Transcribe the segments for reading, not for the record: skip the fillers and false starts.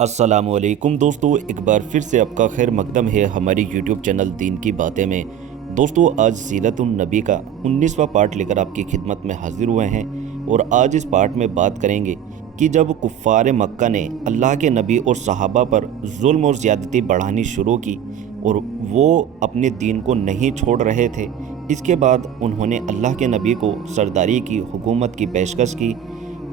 السلام علیکم دوستو، ایک بار پھر سے آپ کا خیر مقدم ہے ہماری یوٹیوب چینل دین کی باتیں میں۔ دوستو، آج سیرت النبی کا 19واں پارٹ لے کر آپ کی خدمت میں حاضر ہوئے ہیں، اور آج اس پارٹ میں بات کریں گے کہ جب کفار مکہ نے اللہ کے نبی اور صحابہ پر ظلم اور زیادتی بڑھانی شروع کی اور وہ اپنے دین کو نہیں چھوڑ رہے تھے، اس کے بعد انہوں نے اللہ کے نبی کو سرداری کی حکومت کی پیشکش کی۔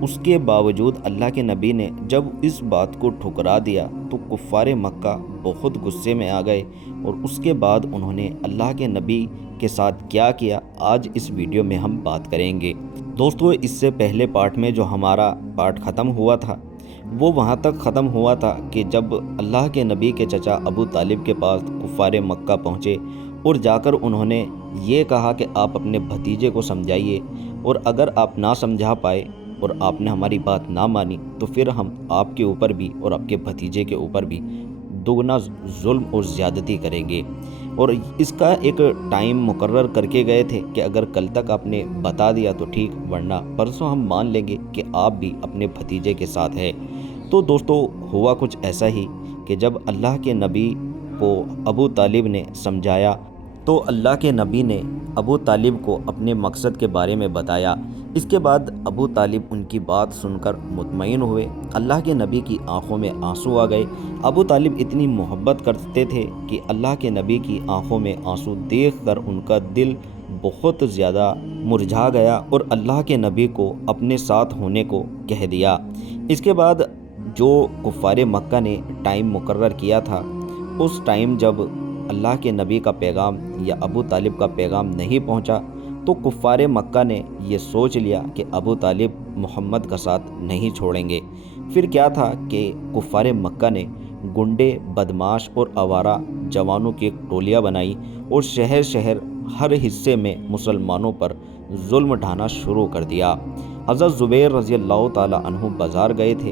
اس کے باوجود اللہ کے نبی نے جب اس بات کو ٹھکرا دیا تو کفار مکہ بہت غصے میں آ گئے، اور اس کے بعد انہوں نے اللہ کے نبی کے ساتھ کیا کیا، آج اس ویڈیو میں ہم بات کریں گے۔ دوستو، اس سے پہلے پارٹ میں جو ہمارا پارٹ ختم ہوا تھا وہ وہاں تک ختم ہوا تھا کہ جب اللہ کے نبی کے چچا ابو طالب کے پاس کفار مکہ پہنچے اور جا کر انہوں نے یہ کہا کہ آپ اپنے بھتیجے کو سمجھائیے، اور اگر آپ نہ سمجھا پائے اور آپ نے ہماری بات نہ مانی تو پھر ہم آپ کے اوپر بھی اور آپ کے بھتیجے کے اوپر بھی دوگنا ظلم اور زیادتی کریں گے، اور اس کا ایک ٹائم مقرر کر کے گئے تھے کہ اگر کل تک آپ نے بتا دیا تو ٹھیک، ورنہ پرسوں ہم مان لیں گے کہ آپ بھی اپنے بھتیجے کے ساتھ ہیں۔ تو دوستو، ہوا کچھ ایسا ہی کہ جب اللہ کے نبی کو ابو طالب نے سمجھایا تو اللہ کے نبی نے ابو طالب کو اپنے مقصد کے بارے میں بتایا۔ اس کے بعد ابو طالب ان کی بات سن کر مطمئن ہوئے، اللہ کے نبی کی آنکھوں میں آنسو آ گئے۔ ابو طالب اتنی محبت کرتے تھے کہ اللہ کے نبی کی آنکھوں میں آنسو دیکھ کر ان کا دل بہت زیادہ مرجھا گیا اور اللہ کے نبی کو اپنے ساتھ ہونے کو کہہ دیا۔ اس کے بعد جو کفار مکہ نے ٹائم مقرر کیا تھا، اس ٹائم جب اللہ کے نبی کا پیغام یا ابو طالب کا پیغام نہیں پہنچا تو کفار مکہ نے یہ سوچ لیا کہ ابو طالب محمد کا ساتھ نہیں چھوڑیں گے۔ پھر کیا تھا کہ کفار مکہ نے گنڈے، بدماش اور آوارہ جوانوں کی ایک ٹولیاں بنائی اور شہر شہر ہر حصے میں مسلمانوں پر ظلم ڈھانا شروع کر دیا۔ حضرت زبیر رضی اللہ تعالی عنہ بازار گئے تھے،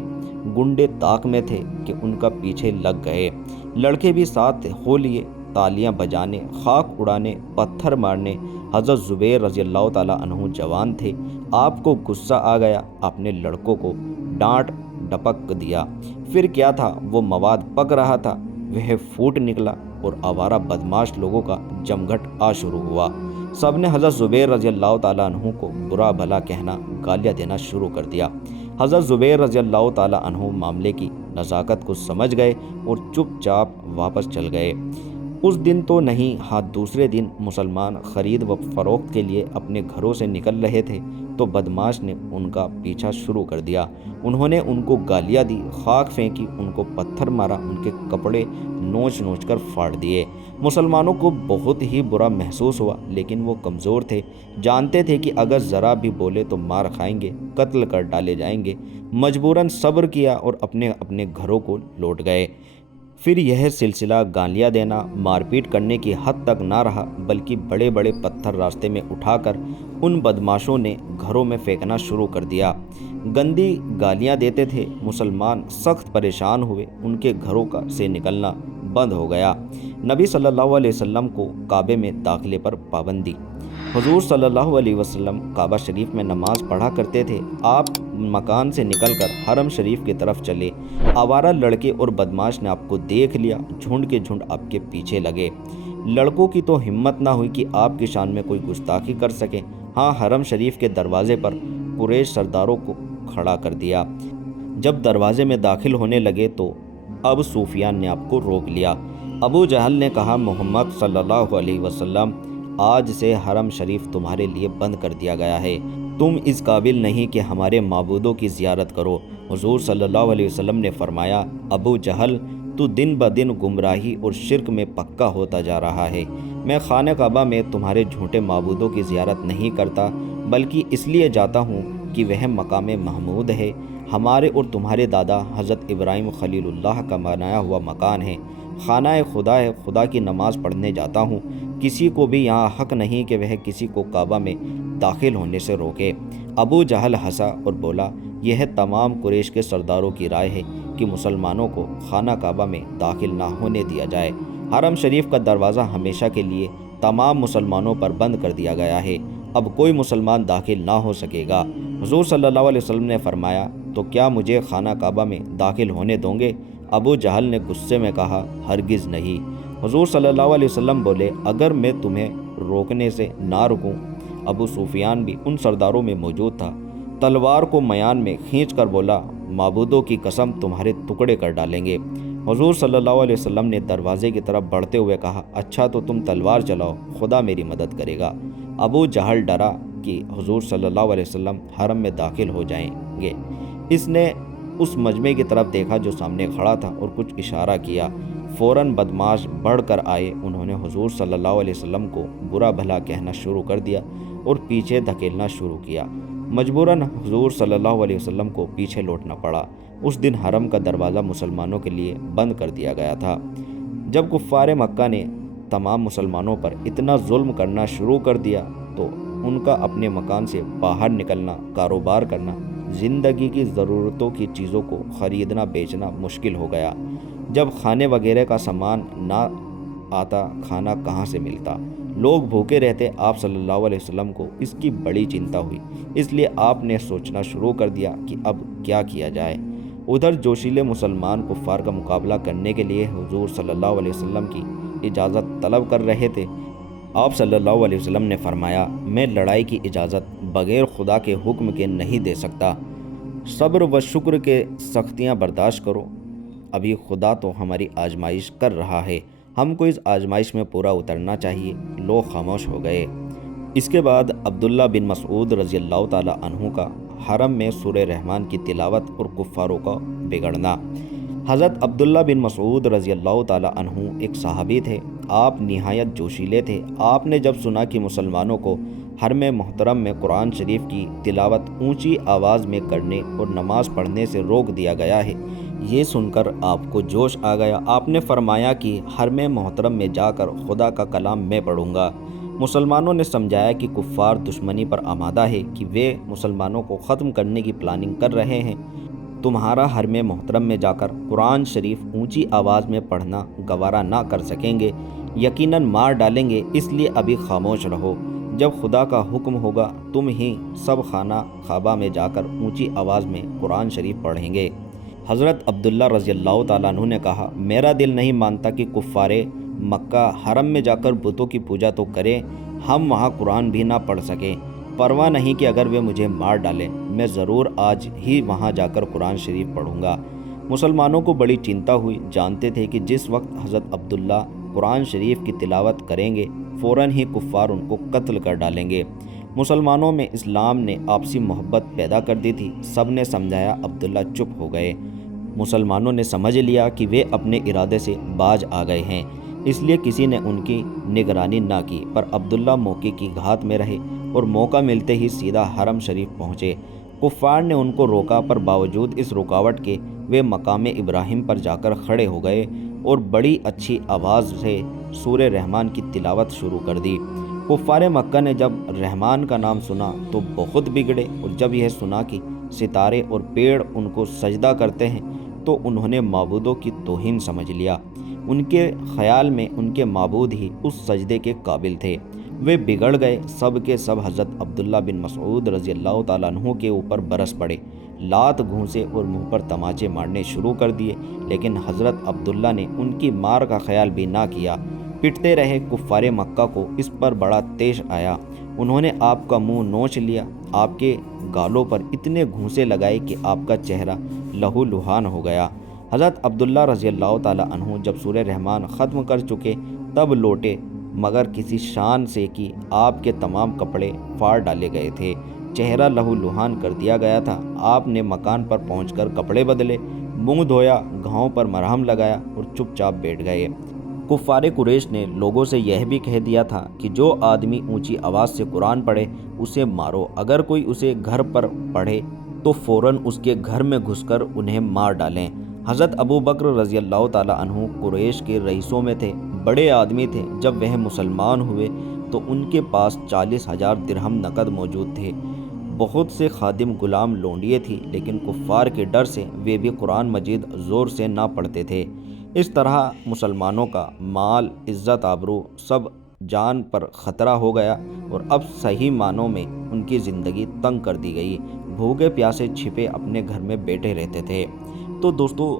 گنڈے طاق میں تھے کہ ان کا پیچھے لگ گئے، لڑکے بھی ساتھ ہو لیے، تالیاں بجانے، خاک اڑانے، پتھر مارنے۔ حضرت زبیر رضی اللہ تعالیٰ عنہ جوان تھے، آپ کو غصہ آ گیا، اپنے لڑکوں کو ڈانٹ ڈپک دیا۔ پھر کیا تھا، وہ مواد پک رہا تھا، وہ پھوٹ نکلا اور آوارہ بدماش لوگوں کا جمگھٹ آ شروع ہوا۔ سب نے حضرت زبیر رضی اللہ تعالیٰ عنہ کو برا بھلا کہنا، گالیاں دینا شروع کر دیا۔ حضرت زبیر رضی اللہ تعالیٰ عنہ معاملے کی نزاکت کو سمجھ گئے اور چپ چاپ واپس چل گئے۔ اس دن تو نہیں، ہاں دوسرے دن مسلمان خرید و فروخت کے لیے اپنے گھروں سے نکل رہے تھے تو بدماش نے ان کا پیچھا شروع کر دیا۔ انہوں نے ان کو گالیاں دی، خاک پھینکی، ان کو پتھر مارا، ان کے کپڑے نوچ نوچ کر پھاڑ دیے۔ مسلمانوں کو بہت ہی برا محسوس ہوا، لیکن وہ کمزور تھے، جانتے تھے کہ اگر ذرا بھی بولے تو مار کھائیں گے، قتل کر ڈالے جائیں گے۔ مجبوراً صبر کیا اور اپنے اپنے گھروں کو لوٹ گئے۔ پھر یہ سلسلہ گالیاں دینا، مار پیٹ کرنے کی حد تک نہ رہا، بلکہ بڑے بڑے پتھر راستے میں اٹھا کر ان بدماشوں نے گھروں میں پھینکنا شروع کر دیا۔ گندی گالیاں دیتے تھے، مسلمان سخت پریشان ہوئے، ان کے گھروں سے نکلنا بند ہو گیا۔ نبی صلی اللہ علیہ وسلم کو کعبے میں داخلے پر پابندی۔ حضور صلی اللہ علیہ وسلم کعبہ شریف میں نماز پڑھا کرتے تھے، آپ مکان سے نکل کر حرم شریف کی طرف چلے، آوارہ لڑکے اور بدماش نے آپ کو دیکھ لیا، جھنڈ کے جھنڈ آپ کے پیچھے لگے۔ لڑکوں کی تو ہمت نہ ہوئی کہ آپ کی شان میں کوئی گستاخی کر سکیں۔ ہاں، حرم شریف کے دروازے پر قریش سرداروں کو کھڑا کر دیا۔ جب دروازے میں داخل ہونے لگے تو ابو سفیان نے آپ کو روک لیا۔ ابو جہل نے کہا، محمد صلی اللہ علیہ وسلم، آج سے حرم شریف تمہارے لیے بند کر دیا گیا ہے، تم اس قابل نہیں کہ ہمارے معبودوں کی زیارت کرو۔ حضور صلی اللہ علیہ وسلم نے فرمایا، ابو جہل، تو دن بدن گمراہی اور شرک میں پکا ہوتا جا رہا ہے۔ میں خانہ کعبہ میں تمہارے جھوٹے معبودوں کی زیارت نہیں کرتا، بلکہ اس لیے جاتا ہوں کہ وہ مقام محمود ہے، ہمارے اور تمہارے دادا حضرت ابراہیم خلیل اللہ کا بنایا ہوا مکان ہے، خانہ خدا ہے، خدا کی نماز پڑھنے جاتا ہوں۔ کسی کو بھی یہاں حق نہیں کہ وہ کسی کو کعبہ میں داخل ہونے سے روکے۔ ابو جہل ہنسا اور بولا، یہ تمام قریش کے سرداروں کی رائے ہے کہ مسلمانوں کو خانہ کعبہ میں داخل نہ ہونے دیا جائے۔ حرم شریف کا دروازہ ہمیشہ کے لیے تمام مسلمانوں پر بند کر دیا گیا ہے، اب کوئی مسلمان داخل نہ ہو سکے گا۔ حضور صلی اللہ علیہ وسلم نے فرمایا، تو کیا مجھے خانہ کعبہ میں داخل ہونے دوں گے؟ ابو جہل نے غصے میں کہا ہرگز نہیں۔ حضور صلی اللہ علیہ وسلم بولے اگر میں تمہیں روکنے سے نہ رکوں۔ ابو سفیان بھی ان سرداروں میں موجود تھا، تلوار کو میان میں کھینچ کر بولا معبودوں کی قسم تمہارے ٹکڑے کر ڈالیں گے۔ حضور صلی اللہ علیہ وسلم نے دروازے کی طرف بڑھتے ہوئے کہا اچھا تو تم تلوار چلاؤ، خدا میری مدد کرے گا۔ ابو جہل ڈرا کہ حضور صلی اللہ علیہ وسلم حرم میں داخل ہو جائیں گے۔ اس نے اس مجمع کی طرف دیکھا جو سامنے کھڑا تھا اور کچھ اشارہ کیا۔ فوراً بدماش بڑھ کر آئے، انہوں نے حضور صلی اللہ علیہ وسلم کو برا بھلا کہنا شروع کر دیا اور پیچھے دھکیلنا شروع کیا۔ مجبوراً حضور صلی اللہ علیہ وسلم کو پیچھے لوٹنا پڑا۔ اس دن حرم کا دروازہ مسلمانوں کے لیے بند کر دیا گیا تھا۔ جب کفار مکہ نے تمام مسلمانوں پر اتنا ظلم کرنا شروع کر دیا تو ان کا اپنے مکان سے باہر نکلنا، کاروبار کرنا، زندگی کی ضرورتوں کی چیزوں کو خریدنا بیچنا مشکل ہو گیا۔ جب کھانے وغیرہ کا سامان نہ آتا، کھانا کہاں سے ملتا، لوگ بھوکے رہتے، آپ صلی اللہ علیہ وسلم کو اس کی بڑی چنتا ہوئی۔ اس لیے آپ نے سوچنا شروع کر دیا کہ اب کیا کیا جائے۔ ادھر جوشیلے مسلمان کفار کا مقابلہ کرنے کے لیے حضور صلی اللہ علیہ وسلم کی اجازت طلب کر رہے تھے۔ آپ صلی اللہ علیہ وسلم نے فرمایا میں لڑائی کی اجازت بغیر خدا کے حکم کے نہیں دے سکتا۔ صبر و شکر کے سختیاں برداشت کرو، ابھی خدا تو ہماری آزمائش کر رہا ہے، ہم کو اس آزمائش میں پورا اترنا چاہیے۔ لوگ خاموش ہو گئے۔ اس کے بعد عبداللہ بن مسعود رضی اللہ تعالی عنہ کا حرم میں سورہ رحمان کی تلاوت اور کفاروں کا بگڑنا۔ حضرت عبداللہ بن مسعود رضی اللہ تعالی عنہ ایک صحابی تھے۔ آپ نہایت جوشیلے تھے۔ آپ نے جب سنا کہ مسلمانوں کو حرم محترم میں قرآن شریف کی تلاوت اونچی آواز میں کرنے اور نماز پڑھنے سے روک دیا گیا ہے، یہ سن کر آپ کو جوش آ گیا۔ آپ نے فرمایا کہ حرم محترم میں جا کر خدا کا کلام میں پڑھوں گا۔ مسلمانوں نے سمجھایا کہ کفار دشمنی پر آمادہ ہے، کہ وہ مسلمانوں کو ختم کرنے کی پلاننگ کر رہے ہیں۔ تمہارا حرم محترم میں جا کر قرآن شریف اونچی آواز میں پڑھنا گوارا نہ کر سکیں گے، یقیناً مار ڈالیں گے، اس لیے ابھی خاموش رہو۔ جب خدا کا حکم ہوگا تم ہی سب خانہ کعبہ میں جا کر اونچی آواز میں قرآن شریف پڑھیں گے۔ حضرت عبداللہ رضی اللہ تعالیٰ عنہ نے کہا میرا دل نہیں مانتا کہ کفار مکہ حرم میں جا کر بتوں کی پوجا تو کریں، ہم وہاں قرآن بھی نہ پڑھ سکیں۔ پرواہ نہیں کہ اگر وہ مجھے مار ڈالیں، میں ضرور آج ہی وہاں جا کر قرآن شریف پڑھوں گا۔ مسلمانوں کو بڑی چنتا ہوئی، جانتے تھے کہ جس وقت حضرت عبداللہ قرآن شریف کی تلاوت کریں گے فوراً ہی کفار ان کو قتل کر ڈالیں گے۔ مسلمانوں میں اسلام نے آپسی محبت پیدا کر دی تھی، سب نے سمجھایا، عبداللہ چپ ہو گئے۔ مسلمانوں نے سمجھ لیا کہ وہ اپنے ارادے سے باز آ گئے ہیں، اس لیے کسی نے ان کی نگرانی نہ کی، پر عبداللہ موقع کی گھات میں رہے اور موقع ملتے ہی سیدھا حرم شریف پہنچے۔ کفار نے ان کو روکا، پر باوجود اس رکاوٹ کے وہ مقام ابراہیم پر جا کر کھڑے ہو گئے اور بڑی اچھی آواز سے سورہ رحمان کی تلاوت شروع کر دی۔ کفار مکہ نے جب رحمان کا نام سنا تو بہت بگڑے، اور جب یہ سنا کہ ستارے اور پیڑ ان کو سجدہ کرتے ہیں تو انہوں نے معبودوں کی توہین سمجھ لیا۔ ان کے خیال میں ان کے معبود ہی اس سجدے کے قابل تھے۔ وہ بگڑ گئے، سب کے سب حضرت عبداللہ بن مسعود رضی اللہ تعالیٰ عنہ کے اوپر برس پڑے، لات گھونسے اور منہ پر تماچے مارنے شروع کر دیے، لیکن حضرت عبداللہ نے ان کی مار کا خیال بھی نہ کیا، پٹتے رہے۔ کفار مکہ کو اس پر بڑا طیش آیا، انہوں نے آپ کا منہ نوچ لیا، آپ کے گالوں پر اتنے گھونسے لگائے کہ آپ کا چہرہ لہو لہان ہو گیا۔ حضرت عبداللہ رضی اللہ تعالیٰ عنہ جب سورہ رحمان ختم کر چکے تب لوٹے، مگر کسی شان سے کہ آپ کے تمام کپڑے پھاڑ ڈالے گئے تھے، چہرہ لہو لہان کر دیا گیا تھا۔ آپ نے مکان پر پہنچ کر کپڑے بدلے، منہ دھویا، گھاؤں پر مرہم لگایا اور چپ چاپ بیٹھ گئے۔ کفار قریش نے لوگوں سے یہ بھی کہہ دیا تھا کہ جو آدمی اونچی آواز سے قرآن پڑھے اسے مارو، اگر کوئی اسے گھر پر پڑھے تو فوراً اس کے گھر میں گھس کر انہیں مار ڈالیں۔ حضرت ابو بکر رضی اللہ تعالیٰ عنہ قریش کے رئیسوں میں تھے، بڑے آدمی تھے۔ جب وہ مسلمان ہوئے تو ان کے پاس 40,000 درہم نقد موجود تھے، بہت سے خادم غلام لونڈیے تھی، لیکن کفار کے ڈر سے وہ بھی قرآن مجید زور سے نہ پڑھتے تھے۔ اس طرح مسلمانوں کا مال، عزت، آبرو سب جان پر خطرہ ہو گیا، اور اب صحیح معنوں میں ان کی زندگی تنگ کر دی گئی، بھوکے پیاسے چھپے اپنے گھر میں بیٹھے رہتے تھے۔ تو دوستو